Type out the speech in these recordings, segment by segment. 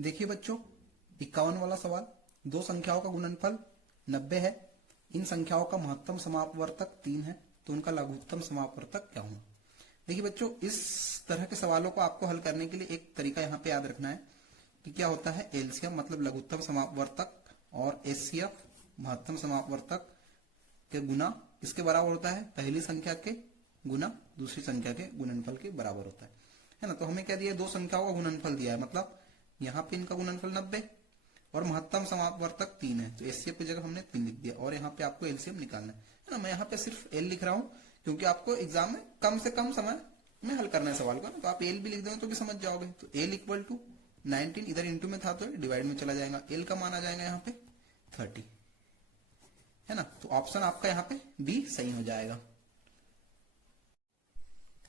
देखिए बच्चों 51 वाला सवाल, दो संख्याओं का गुणनफल 90 है, इन संख्याओं का महत्तम समापवर्तक 3 है, तो उनका लघुत्तम समापवर्तक क्या होगा। देखिए बच्चों इस तरह के सवालों को आपको हल करने के लिए एक तरीका यहाँ पे याद रखना है कि क्या होता है एलसीएम मतलब लघुत्तम समापवर्तक और एचसीएफ महत्तम समापवर्तक के गुना इसके बराबर होता है पहली संख्या के गुना दूसरी संख्या के गुणनफल के बराबर होता है ना। तो हमें क्या दिया, दो संख्याओं का गुणनफल दिया है, मतलब यहाँ पे इनका गुणनफल 90 और महत्तम समापवर्तक 3 है, तो एचसीएफ की जगह हमने 3 लिख दिया और यहाँ पे आपको एलसीएम निकालना है ना। मैं यहाँ पे सिर्फ एल लिख रहा हूँ क्योंकि आपको एग्जाम में कम से कम समय में हल करना है सवाल को, तो आप एल भी लिख देंगे तो भी समझ जाओगे। तो एल इक्वल टू 19, इधर इंटू में था तो डिवाइड में चला जाएगा, एल का मान आ जाएगा यहाँ पे 30 है ना। तो ऑप्शन आपका यहाँ पे बी सही हो जाएगा।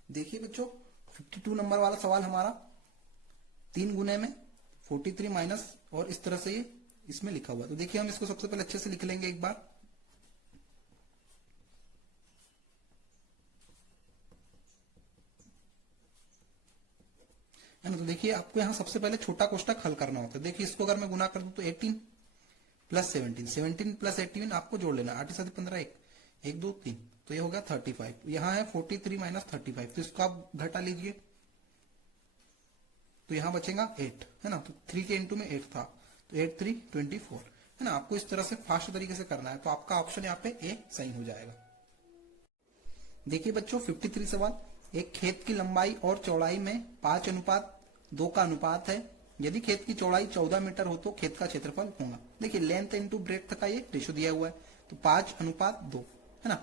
देखिए बच्चों 52 नंबर वाला सवाल हमारा 3 गुने में 43 माइनस और इस तरह से ये इसमें लिखा हुआ है। तो देखिए हम इसको सबसे पहले अच्छे से लिख लेंगे एक बार। है ना। तो देखिए आपको यहाँ सबसे पहले छोटा कोष्टक हल करना होता है। देखिए इसको अगर मैं गुना कर दूं तो 18 प्लस 17 प्लस 18 आपको जोड़ लेना, 8 7 15 1 2 3, तो ये हो गया 35। यहाँ है 43 माइनस 35, तो इसको आप घटा लीजिए तो यहाँ बचेगा 8 है ना। तो 3 के इंटू में 8 था तो 8 3 24 है ना। आपको इस तरह से फास्ट तरीके से करना है, तो आपका ऑप्शन यहाँ पे ए सही हो जाएगा। देखिए बच्चों 53 सवाल, एक खेत की लंबाई और चौड़ाई में 5:2 का अनुपात है, यदि खेत की चौड़ाई 14 मीटर हो तो खेत का क्षेत्रफल होगा। देखिए लेंथ इंटू ब्रेड्थ का ये रेशो दिया हुआ है, तो 5:2 है ना।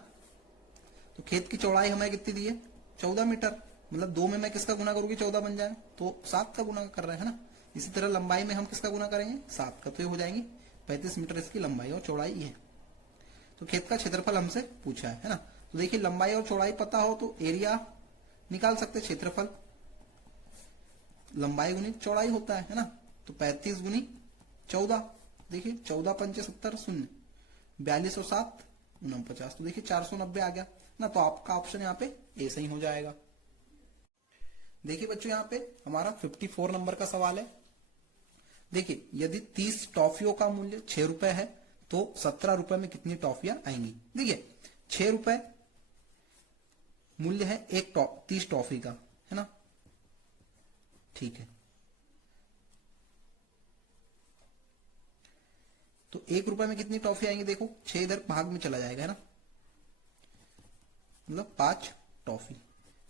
तो खेत की चौड़ाई हमें कितनी दी है 14 मीटर, मतलब 2 में मैं किसका गुना करूंगी 14 बन जाए तो 7 का गुना कर रहे हैं ना। इसी तरह लंबाई में हम किसका गुना करेंगे 7 का, तो ये हो जाएंगी 35 मीटर इसकी लंबाई और चौड़ाई है। तो खेत का क्षेत्रफल हमसे पूछा है ना। तो देखिए लंबाई और चौड़ाई पता हो तो एरिया निकाल सकते, क्षेत्रफल लंबाई गुनी चौड़ाई होता है ना। तो 35 गुनी 14, देखिए 14 पंचे 70 शून्य 42 और 7 49, तो देखिए 490 आ गया ना। तो आपका ऑप्शन यहाँ पे ए सही हो जाएगा। देखिए बच्चों यहाँ पे हमारा 54 नंबर का सवाल है। देखिए यदि 30 टॉफियों का मूल्य 6 रुपए है तो 17 रुपए में कितनी टॉफियां आएंगी। देखिए 6 रुपए मूल्य है एक 30 टॉफी का है ना, ठीक है। तो 1 रुपए में कितनी टॉफी आएंगी, देखो 6 इधर भाग में चला जाएगा है ना, मतलब 5 टॉफी,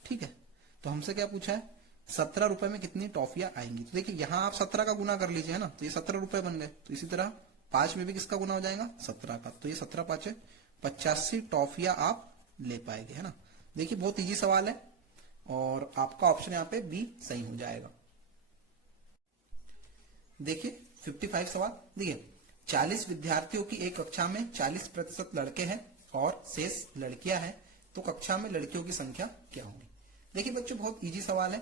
ठीक है। तो हमसे क्या पूछा है 17 रुपए में कितनी टॉफियां आएंगी। तो देखिए यहां आप 17 का गुना कर लीजिए है ना, तो ये 17 रुपए बन गए। तो इसी तरह 5 में भी किसका गुना हो जाएगा 17 का, तो ये 17 5 85 टॉफियां आप ले पाएंगे है ना। देखिए बहुत इजी सवाल है और आपका ऑप्शन यहाँ पे बी सही हो जाएगा। देखिए 55 सवाल, देखिए 40 विद्यार्थियों की एक कक्षा में 40% लड़के हैं और शेष लड़कियां हैं, तो कक्षा में लड़कियों की संख्या क्या होगी। देखिए बच्चों बहुत इजी सवाल है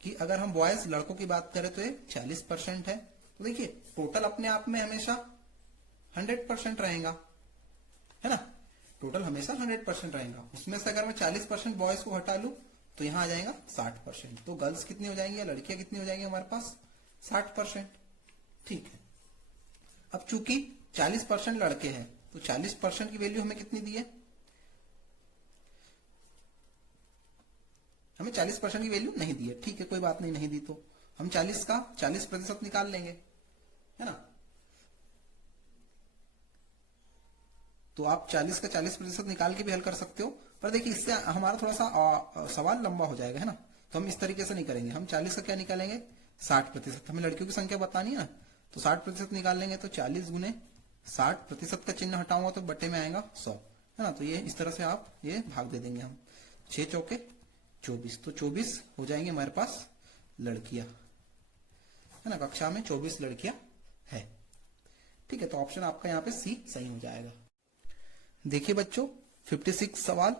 कि अगर हम बॉयज लड़कों की बात करें तो ये 40% है। तो देखिए टोटल अपने आप में हमेशा 100% रहेगा है ना, टोटल हमेशा 100% रहेगा। उसमें से अगर मैं 40% बॉयज को हटा लूं तो यहाँ आ जाएगा 60%। तो गर्ल्स कितनी हो जाएंगी या लड़कियां कितनी हो जाएंगी हमारे पास 60%, ठीक है। अब चूंकि 40% लड़के हैं तो 40% की वैल्यू हमें कितनी दी है, हमें 40% की वैल्यू नहीं दी है, ठीक है कोई बात नहीं, नहीं दी तो हम 40 का 40% निकाल लेंगे है ना। तो आप 40 का 40% निकाल के भी हल कर सकते हो, पर देखिए इससे हमारा थोड़ा सा सवाल लंबा हो जाएगा है ना। तो हम इस तरीके से नहीं करेंगे, हम 40 का क्या निकालेंगे 60%, हमें लड़कियों की संख्या बतानी है ना, तो 60% निकाल लेंगे। तो 40 गुने 60% का चिन्ह हटाऊंगा तो बटे में आएगा 100 है ना। तो ये इस तरह से आप ये भाग दे देंगे हम, 6 चौके 24, तो 24 हो जाएंगे हमारे पास लड़कियां है ना, कक्षा में 24 लड़कियां है, ठीक है। तो ऑप्शन आपका यहाँ पे सी सही हो जाएगा। देखिए बच्चों 56 सवाल,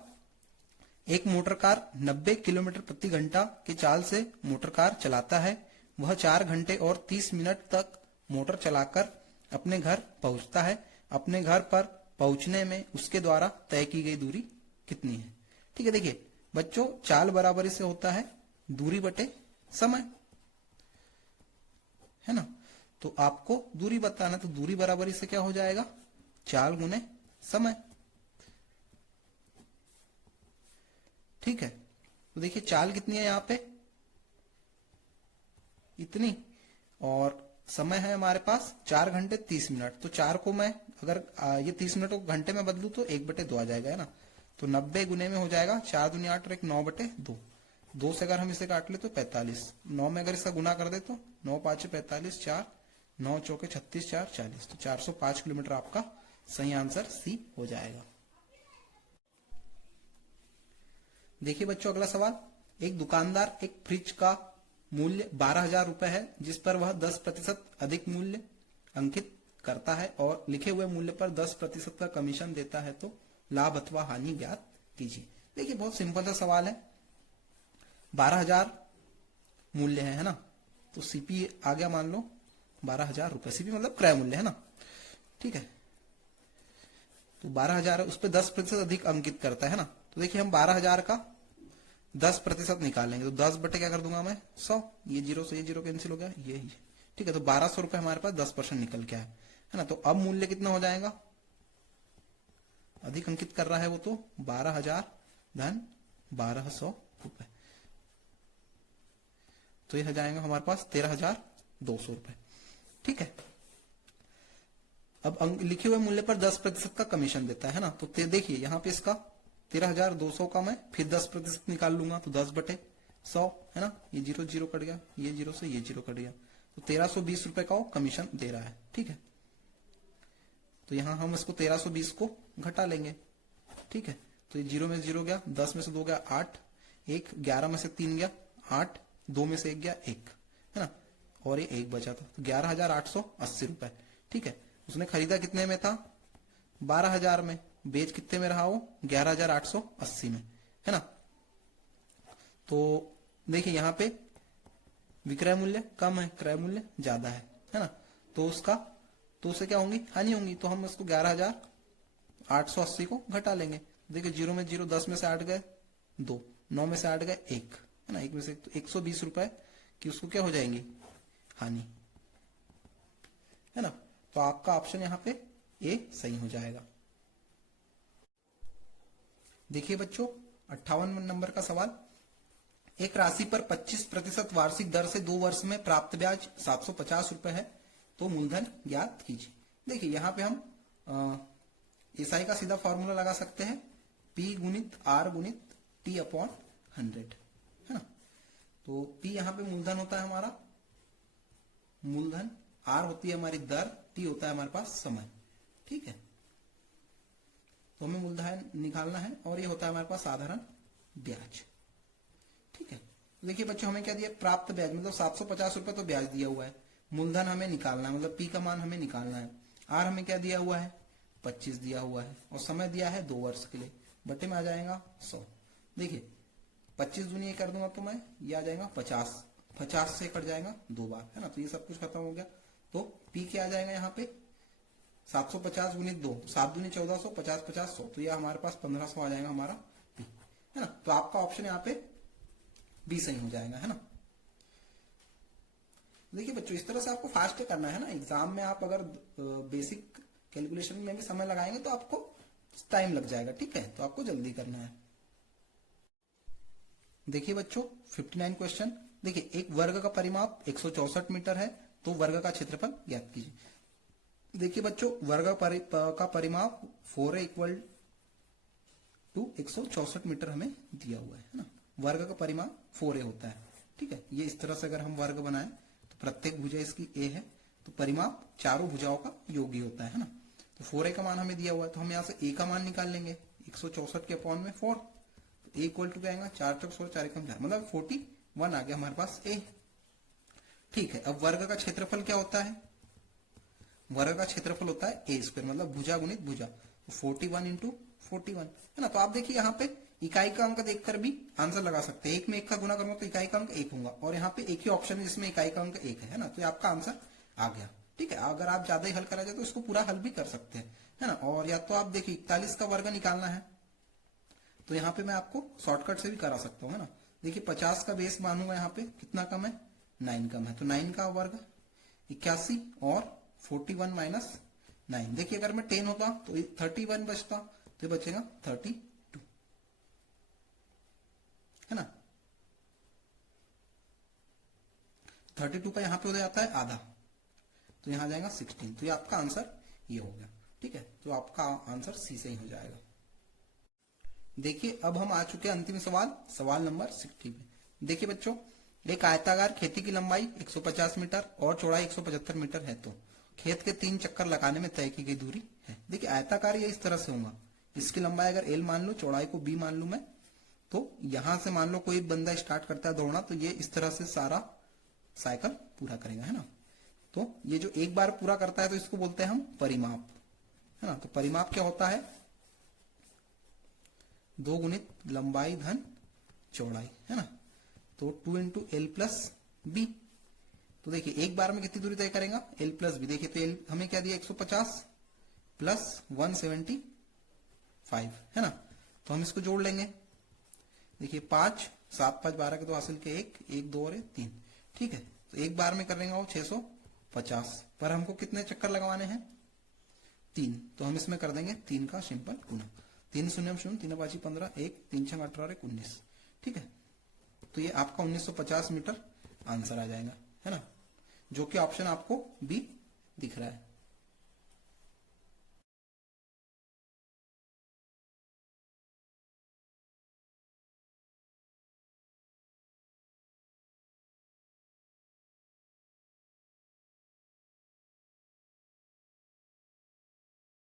एक मोटर कार 90 किलोमीटर प्रति घंटा की चाल से मोटर कार चलाता है, वह 4 घंटे और 30 मिनट तक मोटर चलाकर अपने घर पहुंचता है, अपने घर पर पहुंचने में उसके द्वारा तय की गई दूरी कितनी है, ठीक है। देखिए बच्चों चाल बराबरी से होता है दूरी बटे समय है ना। तो आपको दूरी बताना, तो दूरी बराबर इससे क्या हो जाएगा, चाल गुने समय। ठीक है, तो देखिए चाल कितनी है यहाँ पे, इतनी, और समय है हमारे पास 4 घंटे 30 मिनट। तो 4 को मैं अगर ये 30 मिनट को घंटे में बदलू तो 1/2 आ जाएगा, है ना। तो 90 गुने में हो जाएगा 4 दूनी 8 और 1 9/2। 2 से अगर हम इसे काट ले तो 45। 9 में अगर इसका गुना कर दे तो 9 5 45, 4 9 चौके 36, 4 40। तो 405 किलोमीटर आपका सही आंसर सी हो जाएगा। देखिए बच्चों अगला सवाल, एक दुकानदार एक फ्रिज का मूल्य 12,000 रुपए है, जिस पर वह 10% अधिक मूल्य अंकित करता है और लिखे हुए मूल्य पर 10% का कमीशन देता है, तो लाभ अथवा हानि ज्ञात कीजिए। देखिए बहुत सिंपल सा सवाल है, 12,000 मूल्य है ना, तो सीपी आ गया मान लो 12,000 रुपए, सीपी मतलब क्रय मूल्य, है ना। ठीक है, तो 12,000 उस पर 10% अधिक अंकित करता है ना। तो देखिए हम 12,000 का 10% निकालेंगे, तो 10 बटे क्या कर दूंगा मैं 100, ये जीरो से ये जीरो कैंसिल हो गया, ये ही। ठीक है, तो 1200 रुपए हमारे पास 10% निकल के है ना। तो अब मूल्य कितना हो जाएगा, अधिक अंकित कर रहा है वो, तो 12,000 धन 1200 रुपए, तो ये हो जाएगा हमारे पास 13,200 रुपए। ठीक है, अब लिखे हुए मूल्य पर 10% का कमीशन देता है ना। तो देखिए यहाँ पे इसका 13,200 का मैं फिर 10% निकाल लूंगा, तो 10/100, है ना। ये जीरो जीरो कट गया, ये जीरो से ये जीरो कट गया, तो 1320 रुपए का वो कमीशन दे रहा है। ठीक है, तो यहां हम इसको 1320 को घटा लेंगे। ठीक है, तो ये जीरो में जीरो गया, 10 में से 2 गया 8, 1 11 में से 3 गया 8, 2 में से 1 गया 1, है ना, और ये 1 बचा था, तो 11,880 रुपए। ठीक है, उसने खरीदा कितने में था, 12,000 में, बेच कितने में रहा वो, 11,880 में, है ना। तो देखिए यहाँ पे विक्रय मूल्य कम है, क्रय मूल्य ज्यादा है ना। तो उससे क्या होंगी, हानि होंगी। तो हम उसको 11,880 को घटा लेंगे। देखिए जीरो में जीरो, 10 में से 8 गए 2, 9 में से 8 गए 1, है ना, 1 में से 1, तो 120 रुपए की उसको क्या हो जाएंगी, हानि, है ना। तो आपका ऑप्शन यहाँ पे ए सही हो जाएगा। देखिए बच्चों 58 नंबर का सवाल, एक राशि पर 25% वार्षिक दर से 2 वर्ष में प्राप्त ब्याज 750 रुपए है, तो मूलधन ज्ञात कीजिए। देखिए यहाँ पे हम एसआई का सीधा फॉर्मूला लगा सकते हैं, P गुणित R गुणित T अपॉन 100, है ना। तो P यहाँ पे मूलधन होता है हमारा, मूलधन, R होती है हमारी दर, T होता है हमारे पास समय। ठीक है, तो हमें मूलधन निकालना है और ये होता है हमारे पास साधारण ब्याज। ठीक है, देखिए बच्चों हमें क्या दिया, प्राप्त ब्याज मतलब 750 रुपए तो ब्याज दिया हुआ है, मूलधन हमें निकालना है, मतलब P का मान हमें निकालना है, R हमें क्या दिया हुआ है 25 दिया हुआ है, और समय दिया है 2 वर्ष के लिए, बटे में आ जाएगा 100। देखिए 25 दूनी कर दूंगा तो मैं ये आ जाएगा 50, 50 से कट जाएगा 2 बार, है ना। तो ये सब कुछ खत्म हो गया, तो P क्या आ जाएगा यहाँ पे 750 गुणित 2, 7 दूनी 1400, 50 50 100, तो ये हमारे पास 1500 आ जाएगा हमारा P, है ना। तो आपका ऑप्शन यहाँ पे बी सही हो जाएगा, है ना। देखिए बच्चों इस तरह से आपको फास्ट करना है ना, एग्जाम में आप अगर बेसिक कैलकुलेशन में भी समय लगाएंगे तो आपको टाइम लग जाएगा। ठीक है, तो आपको जल्दी करना है। देखिए बच्चों 59 क्वेश्चन, देखिए एक वर्ग का परिमाप 164 मीटर है, तो वर्ग का क्षेत्रफल ज्ञात कीजिए। देखिए बच्चों वर्ग का परिमाप 4 इक्वल टू 164 मीटर हमें दिया हुआ है ना। वर्ग का परिमाप 4a होता है। ठीक है, ये इस तरह से अगर हम वर्ग बनाएं तो प्रत्येक भुजा इसकी a है, तो परिमाप चारों भुजाओं का योग ही होता है ना। तो 4a का मान हमें दिया हुआ है, तो हम यहाँ से a का मान निकाल लेंगे, 164 के अपॉन में 4, तो a इक्वल टू क्या आएगा 4 चौक 16 4 एकम 4, मतलब 41 आ गया हमारे पास a। ठीक है, अब वर्ग का क्षेत्रफल क्या होता है, वर्ग का क्षेत्रफल होता है a स्क्वायर, मतलब भुजा गुणित भुजा, तो 41 इंटू 41, है ना। तो आप देखिए यहाँ पे इकाई का अंक देखकर भी आंसर लगा सकते हैं, 1 में 1 का गुना करूंगा तो इकाई का अंक 1 होगा, और यहाँ पे एक ही ऑप्शन है जिसमें इकाई का अंक 1 है ना, तो आपका आंसर आ गया। ठीक है, अगर आप ज्यादा ही हल करा जाए तो इसको पूरा हल भी कर सकते हैं, है ना। और या तो आप देखिए 41 का वर्ग निकालना है, तो यहाँ पे मैं आपको शॉर्टकट से भी करा सकता हूँ, है ना। देखिए 50 का बेस मानूंगा, यहाँ पे कितना कम है 9 कम है, तो 9 का वर्ग 81 और 41 माइनस 9। देखिए अगर मैं 10 होता तो 31 बचता, तो ये बचेगा 32, है ना। 32 का यहाँ पे हो जाता है आधा, तो यहाँ जाएगा 16। तो ये आपका आंसर ये हो गया। ठीक है, तो आपका आंसर सी से ही हो जाएगा। देखिए अब हम आ चुके हैं अंतिम सवाल, सवाल नंबर 60 पे। देखिए बच्चों, एक आयताकार खेती की लंबाई 150 मीटर और चौड़ाई 175 मीटर है, तो खेत के 3 चक्कर लगाने में तय की गई दूरी है। देखिए आयताकार ये इस तरह से होगा, इसकी लंबाई अगर L मान लो, चौड़ाई को B मान लू मैं, तो यहां से मान लो कोई बंदा स्टार्ट करता है दौड़ना, तो ये इस तरह से सारा साइकिल पूरा करेगा, है ना। तो ये जो एक बार पूरा करता है तो इसको बोलते हैं हम परिमाप, है ना। तो परिमाप क्या होता है, 2 गुणित लंबाई धन चौड़ाई, है ना। तो 2 इंटू एल प्लस बी। तो देखिए एक बार में कितनी दूरी तय करेगा, एल प्लस बी। देखिए तो एल हमें क्या दिया, 150 प्लस 175, है ना। तो हम इसको जोड़ लेंगे। देखिए 5 7 5 12 के 2 हासिल के 1 1 2 और 3। ठीक है, तो एक बार में करेंगे वो 650, पर हमको कितने चक्कर लगवाने हैं, 3। तो हम इसमें कर देंगे 3 का सिंपल गुना। 3 शून्य शून्य, 3 5 15, 1 3 6 18 19। ठीक है, तो ये आपका 1950 मीटर आंसर आ जाएगा, है ना, जो कि ऑप्शन आपको बी दिख रहा है।